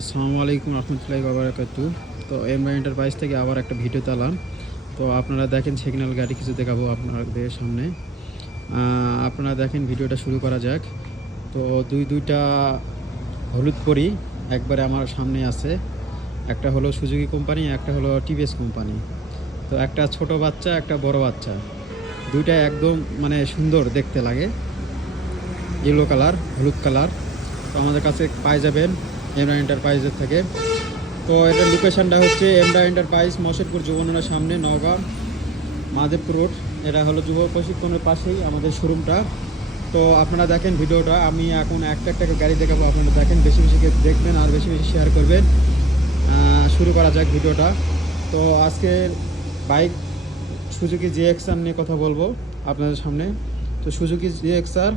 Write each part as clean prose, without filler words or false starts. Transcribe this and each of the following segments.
আসসালামু আলাইকুম রহমতুল্লাহি ওয়া বারাকাতুহু। তো এমরা এন্টারপ্রাইজ থেকে আবার একটা ভিডিও চালাম। তো আপনারা দেখেন সিগন্যাল গাড়ি কিছু দেখাবো আপনাদের সামনে। আপনারা দেখেন, ভিডিওটা শুরু করা যাক। তো দুইটা হলুদ পরি একবারে আমার সামনে আছে। একটা হলো সুজুকি কোম্পানি, একটা হলো টিভিএস কোম্পানি। তো একটা ছোট বাচ্চা, একটা বড় বাচ্চা, দুইটা একদম মানে সুন্দর দেখতে লাগে, ইয়েলো কালার, হলুদ কালার। তো আমাদের কাছে পাই যাবেন এমরা এন্টারপ্রাইজের থেকে। তো এটার লোকেশানটা হচ্ছে এমরা এন্টারপ্রাইজ, মশেদপুর যুবনের সামনে, নওগাঁ মাধবপুর রোড। এটা হলো যুব প্রশিক্ষণের পাশেই আমাদের শোরুমটা। তো আপনারা দেখেন ভিডিওটা, আমি এখন একটা গাড়ি দেখাবো, আপনারা দেখেন, বেশি বেশি দেখবেন আর বেশি বেশি শেয়ার করবেন। শুরু করা যাক ভিডিওটা। তো আজকে বাইক সুজুকি জিএক্সআর নিয়ে কথা বলবো আপনাদের সামনে। তো সুজুকি জিএক্সআর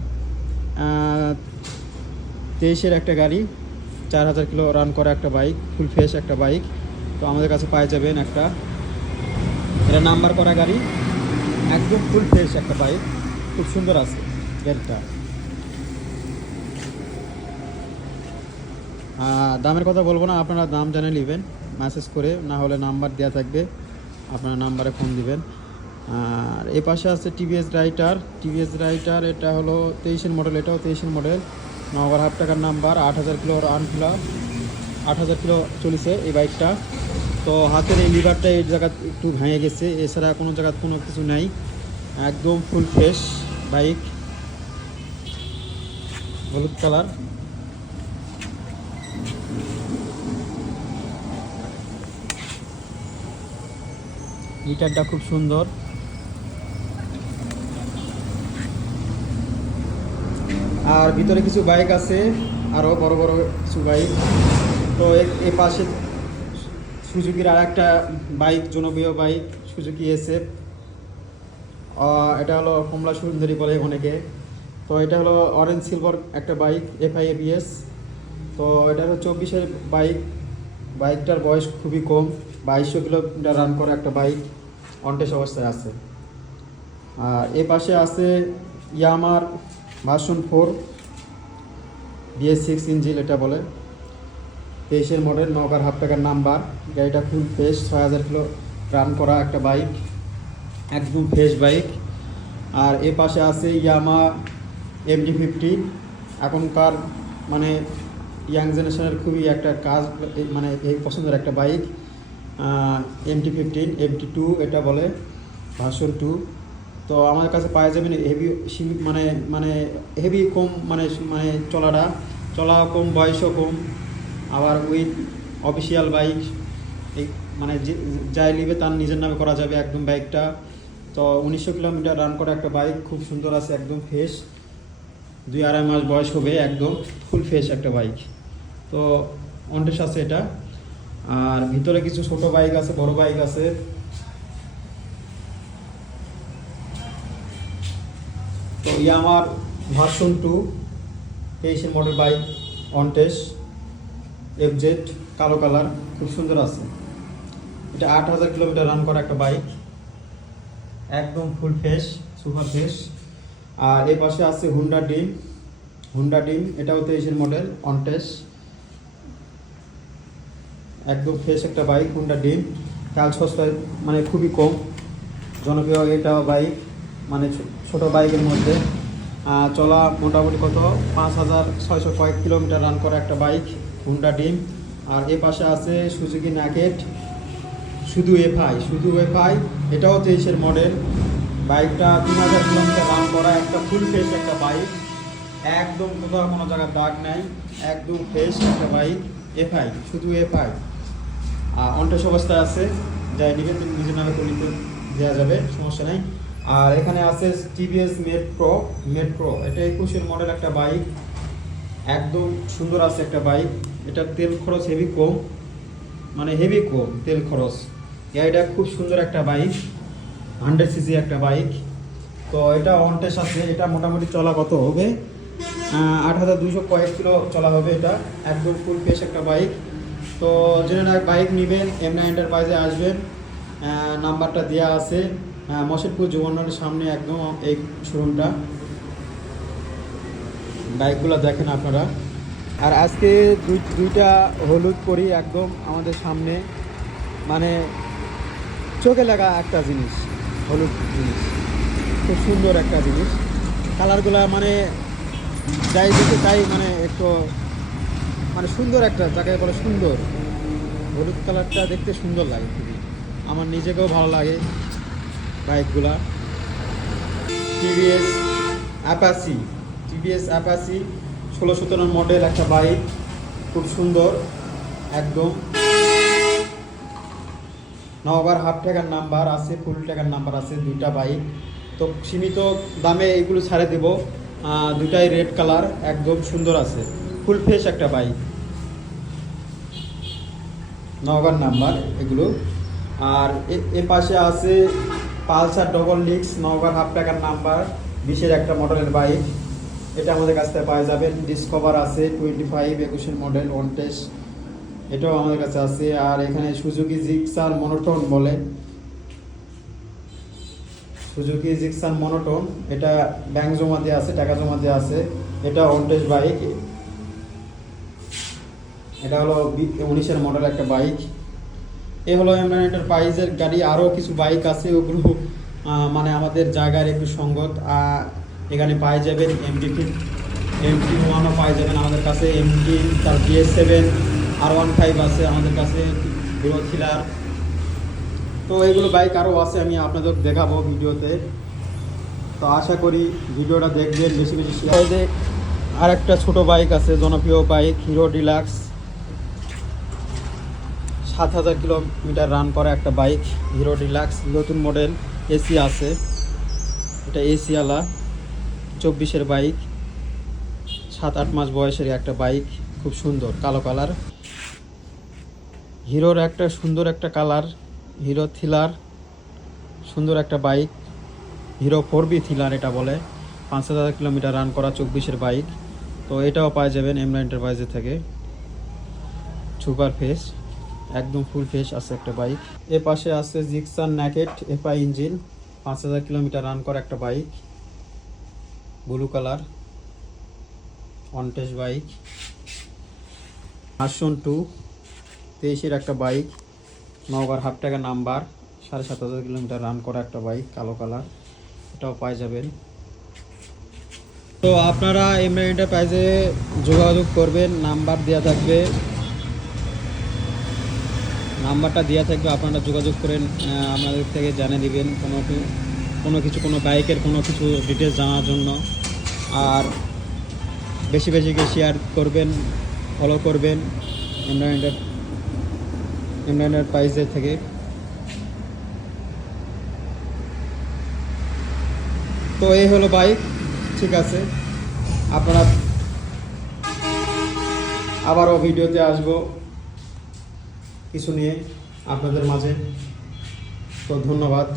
23-এর একটা গাড়ি, 4000 কিলো রান করা একটা বাইক, ফুল ফ্রেশ একটা বাইক। তো আমাদের কাছে পাই যাবেন একটা, এটা নাম্বার করা গাড়ি, একদম ফুল ফ্রেশ একটা বাইক, খুব সুন্দর আছে গাড়িটা। দামের কথা বলবো না, আপনারা দাম জানে নেবেন মেসেজ করে, না হলে নাম্বার দেওয়া থাকবে, আপনারা নাম্বারে ফোন দিবেন। আর এ পাশে আছে টিভিএস রাইটার, এটা হলো 23-এর মডেল, এটাও 23-এর মডেল, 9,500 টাকার নাম্বার, 8000 কিলো রান খোলা, 8000 কিলো চলেছে এই বাইকটা। তো হাতের এই লিভারটা এই জায়গা একটু ভেঙে গেছে, এছাড়া কোনো জায়গা কোনো কিছু নাই, একদম ফুল ফ্রেশ বাইক, হলুদ কালার। গিটারটা খুব সুন্দর। আর ভিতরে কিছু বাইক আছে, আরও বড় বড় কিছু বাইক। তো এ পাশে সুজুকির আর একটা বাইক, জনপ্রিয় বাইক, সুজুকি এসএফ। এটা হলো কমলা সুন্দরী বলে অনেকে। তো এটা হলো অরেঞ্জ সিলভার একটা বাইক, এফআই এবিএস। তো এটা হলো 24-এর বাইক, বাইকটার বয়স খুবই কম, 2200 কিলোমিটার রান করা একটা বাইক, অনটেস অবস্থায় আছে। আর এ পাশে আছে ইয়ামার ভার্সন 4 BS6 ইঞ্জিন, এটা বলে 23-এর মডেল, 9,500 টাকার নাম্বার। গাড়িটা ফুল ফ্রেশ, 6000 কিলো রান করা একটা বাইক, একদম ফ্রেশ বাইক। আর এ পাশে আছে ইয়ামা MT-50, এখনকার মানে ইয়াং জেনারেশনের খুবই একটা কাজ, মানে এই পছন্দের একটা বাইক। MT-15 MT2 এটা বলে, ভার্সন 2। তো আমাদের কাছে পাওয়া যাবেন হেভি, মানে মানে হেভি কম, মানে মানে চলা কম, বয়সও কম, আবার উইথ অফিসিয়াল বাইক, এই মানে যাই নিবে তার নিজের নামে করা যাবে একদম বাইকটা। তো 1900 কিলোমিটার রান করা একটা বাইক, খুব সুন্দর আছে, একদম ফ্রেশ, 2-2.5 মাস বয়স হবে, একদম ফুল ফ্রেশ একটা বাইক। তো অনটেস আছে এটা। আর ভিতরে কিছু ছোট বাইক আছে, বড় বাইক আছে। তো ইয়ামার ভার্সন 2 23-এর মডেল বাইক, অনটেস FZ, কালো কালার, খুব সুন্দর আছে। এটা 8000 কিলোমিটার রান করা একটা বাইক, একদম ফুল ফ্রেশ, সুপার ফ্রেশ। আর এই পাশে আছে হুন্ডা ডিম, এটাও 23-এর মডেল, অনটেস, একদম ফ্রেশ একটা বাইক, হুন্ডা ডিম। কাল সস্তায়, মানে খুবই কম জনপ্রিয় এটা বাইক, মানে ছোট বাইকের মধ্যে। চলা মোটামুটি কত 5600 কয়েক কিলোমিটার রান করা একটা বাইক, হুন্ডা ডিম। আর এ পাশে আছে সুজুকি ন্যাকেট, শুধু এফআই, এটাও 23-এর মডেল, বাইকটা 3000 কিলোমিটার রান করা একটা ফুল ফ্রেশ একটা বাইক, একদম কোথাও কোনো জায়গার দাগ নাই, একদম ফ্রেশ একটা বাইক, শুধু এফআই। অনটেস অবস্থায় আছে, যাই নিবেন নিজের নামে করে নিতে দেওয়া যাবে, সমস্যা নাই। আর এখানে আছে টিভিএস মেট্রো, এটা 21-এর মডেল একটা বাইক, একদম সুন্দর আছে একটা বাইক। এটা তেল খরচ হেভি কম, মানে হেভি কম তেল খরচ। এটা খুব সুন্দর একটা বাইক, 100cc একটা বাইক। তো এটা অনটেস আছে, এটা মোটামুটি চলা কত হবে 8200 কয়েক কিলো চলা হবে, এটা একদম ফুল ফ্রেশ একটা বাইক। তো যেটা বাইক নেবেন এমরা এন্টারপ্রাইজে আসবেন, নাম্বারটা দেওয়া আছে, মশেদপুর যুবনের সামনে একদম এই শোরুমটা। বাইকগুলো দেখেন আপনারা। আর আজকে দুইটা হলুদ করি একদম আমাদের সামনে, মানে চোখে লাগা একটা জিনিস, হলুদ জিনিস, খুব সুন্দর একটা জিনিস। কালারগুলা মানে যাই দিতে চাই, মানে একটু মানে সুন্দর একটা, যাকে বলে সুন্দর, হলুদ কালারটা দেখতে সুন্দর লাগে খুবই, আমার নিজেকেও ভালো লাগে বাইকগুলা। TVS Apache, TVS Apache 16-17 model একটা বাইক, খুব সুন্দর একদম। নওগাঁর হাফ টাকার নাম্বার আছে, ফুল টাকার নাম্বার আছে, দুইটা বাইক। তো সীমিত দামে এইগুলো ছাড়ে দেব, দুটাই রেড কালার, একদম সুন্দর আছে, ফুল ফ্রেশ একটা বাইক, নওগাঁর নাম্বার এগুলো। আর এ পাশে আছে পালসার ডবল ডিস্ক, নওগাঁর হাফ টাকার নাম্বার, 20-এর একটা মডেলের বাইক। এটা আমাদের কাছ থেকে পাওয়া যাবেন। ডিসকভার আছে 25 21-এর মডেল ওয়ান টেস্ট, এটাও আমাদের কাছে আছে। আর এখানে সুজুকি জিক্সার মনোটোন বলে, সুজুকি জিক্সার মনোটোন, এটা ব্যাংক জমা দিয়ে আছে, টাকা জমা দিয়ে আছে, এটা ওয়ান টেস্ট বাইক। এটা হলো 19-এর মডেল একটা বাইক। এ হলো এমরান এন্টারপ্রাইজের গাড়ি। আরও কিছু বাইক আছে, ওগুলো মানে আমাদের জায়গার একটু সঙ্গত। এখানে পাই যাবেন MT-1ও পাই যাবেন আমাদের কাছে, MT, তার BS7, R15 আছে আমাদের কাছে, হিরো থ্রিলার। তো এইগুলো বাইক আরও আছে, আমি আপনাদের দেখাবো ভিডিওতে। তো আশা করি ভিডিওটা দেখবেন, বেশি বেশি শেয়ার। যে আর একটা ছোটো বাইক আছে, জনপ্রিয় bike, hero deluxe, 7000 kilometre run করা একটা বাইক, হিরো ডিলাক্স, নতুন মডেল, এসি আছে, এটা এসিওয়ালা, 24-এর বাইক, 7-8 মাস বয়সের একটা বাইক, খুব সুন্দর কালো কালার। হিরোর একটা সুন্দর একটা কালার, হিরো থ্রিলার, সুন্দর একটা বাইক, হিরো 4B থ্রিলার এটা বলে, 5000 কিলোমিটার রান করা 24-এর বাইক। তো এটাও পাওয়া যাবেন এমরান এন্টারপ্রাইজের থেকে, সুপার ফ্রেশ, একদম ফুল ফ্রেশ আছে একটা বাইক। এ পাশে আছে Gixxer naked FI engine, 5000 kilometre run করা একটা bike, blue colour, one test bike. Version 2, 23-এর একটা বাইক, নওগাঁর হাফ টাকা নাম্বার, 7500 কিলোমিটার রান করা একটা বাইক, কালো কালার, এটাও পাই যাবেন। তো আপনারা এমরান এন্টারপ্রাইজে যোগাযোগ করবেন, নাম্বার দেওয়া থাকবে, নাম্বারটা দেওয়া থাকবে, আপনারা যোগাযোগ করেন, আমাদের থেকে জানিয়ে দিবেন কোনো বাইকের কোনো কিছু ডিটেলস জানার জন্য। আর বেশি বেশি শেয়ার করবেন, ফলো করবেন এমরান এন্টারপ্রাইজের থেকে। তো এই হলো বাইক, ঠিক আছে। আপনারা আবারও ভিডিওতে আসবো কিছু নিয়ে আপনাদের মাঝে। তো ধন্যবাদ।